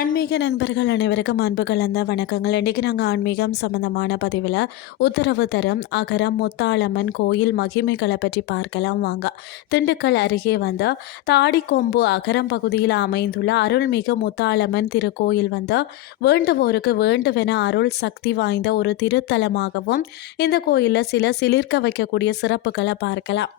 ஆன்மீக நண்பர்கள் அனைவருக்கும் அன்பு கலந்த வணக்கங்கள். இன்றைக்கி நாங்கள் ஆன்மீகம் சம்பந்தமான பதிவில் உத்தரவு தரும் அகரம் முத்தாளம்மன் கோயில் மகிமைகளை பற்றி பார்க்கலாம் வாங்க. திண்டுக்கல் அருகே வந்து தாடிக்கொம்பு அகரம் பகுதியில் அமைந்துள்ள அருள்மிகு முத்தாளம்மன் திருக்கோயில் வந்து வேண்டுவோருக்கு வேண்டுவென அருள் சக்தி வாய்ந்த ஒரு திருத்தலமாகவும் இந்த கோயிலில் சில சிலிர்க்க வைக்கக்கூடிய சிறப்புகளை பார்க்கலாம்.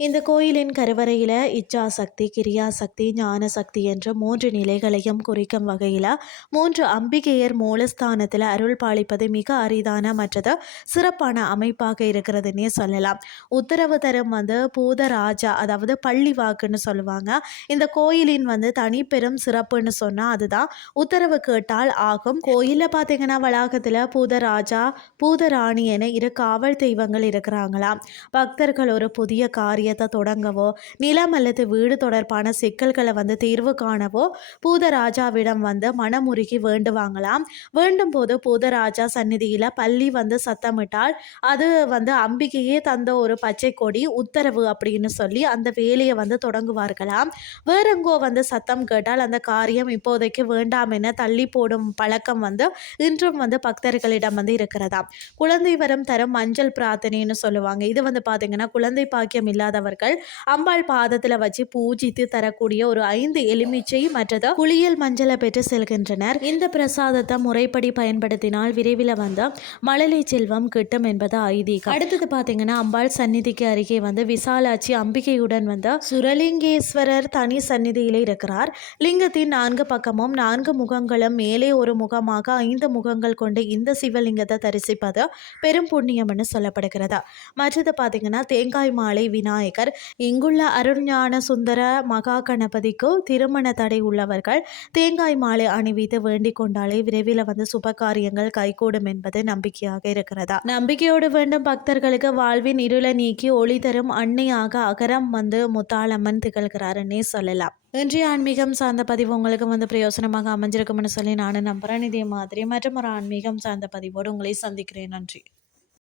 இந்த கோயிலின் கருவறையில் இச்சா சக்தி கிரியா சக்தி ஞான சக்தி என்ற மூன்று நிலைகளையும் குறிக்கும் வகையில் மூன்று அம்பிகையர் மூலஸ்தானத்தில் அருள் பாலிப்பது மிக அரிதான மற்றது சிறப்பான அமைப்பாக இருக்கிறதுனே சொல்லலாம். உத்தரவு தரம் வந்து பூதராஜா அதாவது பள்ளி வாக்குன்னு சொல்லுவாங்க. இந்த கோயிலின் வந்து தனிப்பெரும் சிறப்புன்னு சொன்னால் அதுதான். உத்தரவு கேட்டால் ஆகும். கோயிலில் பார்த்தீங்கன்னா வளாகத்தில் பூதராஜா பூதராணி என இரு காவல் தெய்வங்கள் இருக்கிறாங்களாம். பக்தர்கள் ஒரு புதிய காரியம் காரியத்தை தொடங்கவோ நிலம் அல்லது வீடு தொடர்பான சிக்கல்களை வந்து தீர்வு காணவோ பூதராஜாவிடம் வந்து மனமுருகி வேண்டுவாங்களாம். வேண்டும் போது பூதராஜா சந்நிதியில் பள்ளி வந்து சத்தமிட்டால் அது வந்து அம்பிகையே தந்த ஒரு பச்சை கொடி உத்தரவு அப்படின்னு சொல்லி அந்த வேலையை வந்து தொடங்குவார்களாம். வேறெங்கோ வந்து சத்தம் கேட்டால் அந்த காரியம் இப்போதைக்கு வேண்டாம் என தள்ளி போடும் பழக்கம் வந்து இன்றும் வந்து பக்தர்களிடம் வந்து இருக்கிறதாம். குழந்தை வரம் தரும் மஞ்சள் பிரார்த்தனைன்னு சொல்லுவாங்க. இது வந்து பார்த்தீங்கன்னா குழந்தை பாக்கியம் இல்லாத இல்லாதவர்கள் அம்பாள் பாதத்தில் வச்சு பூஜித்து தரக்கூடிய ஒரு ஐந்து எலுமிச்சை மற்றது குளியல் மஞ்சளை பெற்று செல்கின்றனர். இந்த பிரசாதத்தை முறைப்படி பயன்படுத்தினால் விரைவில் வந்த மழலை செல்வம் கிட்டும் என்பது ஐதீகம். அடுத்தது பார்த்தீங்கன்னா அம்பாள் சந்நிதிக்கு அருகே வந்து விசாலாட்சி அம்பிகையுடன் வந்து சுரலிங்கேஸ்வரர் தனி சந்நிதியில் இருக்கிறார். லிங்கத்தின் நான்கு பக்கமும் நான்கு முகங்களும் மேலே ஒரு முகமாக ஐந்து முகங்கள் கொண்டு இந்த சிவலிங்கத்தை தரிசிப்பது பெரும் புண்ணியம்னு சொல்லப்படுகிறது. மற்றது பார்த்தீங்கன்னா தேங்காய் மாலை விநாயகர் இங்குள்ள அருள்ஞான சுந்தர மகா கணபதிக்கு திருமண தடை உள்ளவர்கள் தேங்காய் மாலை அணிவித்து வேண்டிக் கொண்டாலே விரைவில் வந்து சுப காரியங்கள் கைகூடும் என்பது நம்பிக்கையாக இருக்கிறதா? நம்பிக்கையோடு வேண்டும் பக்தர்களுக்கு வாழ்வின் இருளை நீக்கி ஒளி தரும் அன்னையாக அகரம் வந்து முத்தாளம்மன் திகழ்கிறாருன்னே சொல்லலாம். இன்றைய ஆன்மீகம் சார்ந்த பதிவு உங்களுக்கு வந்து பிரயோசனமாக அமைஞ்சிருக்கும்னு சொல்லி நானும் நம்புகிறேன் இதே மாதிரி மற்றும் ஒரு ஆன்மீகம் சார்ந்த பதிவோடு உங்களை சந்திக்கிறேன். நன்றி.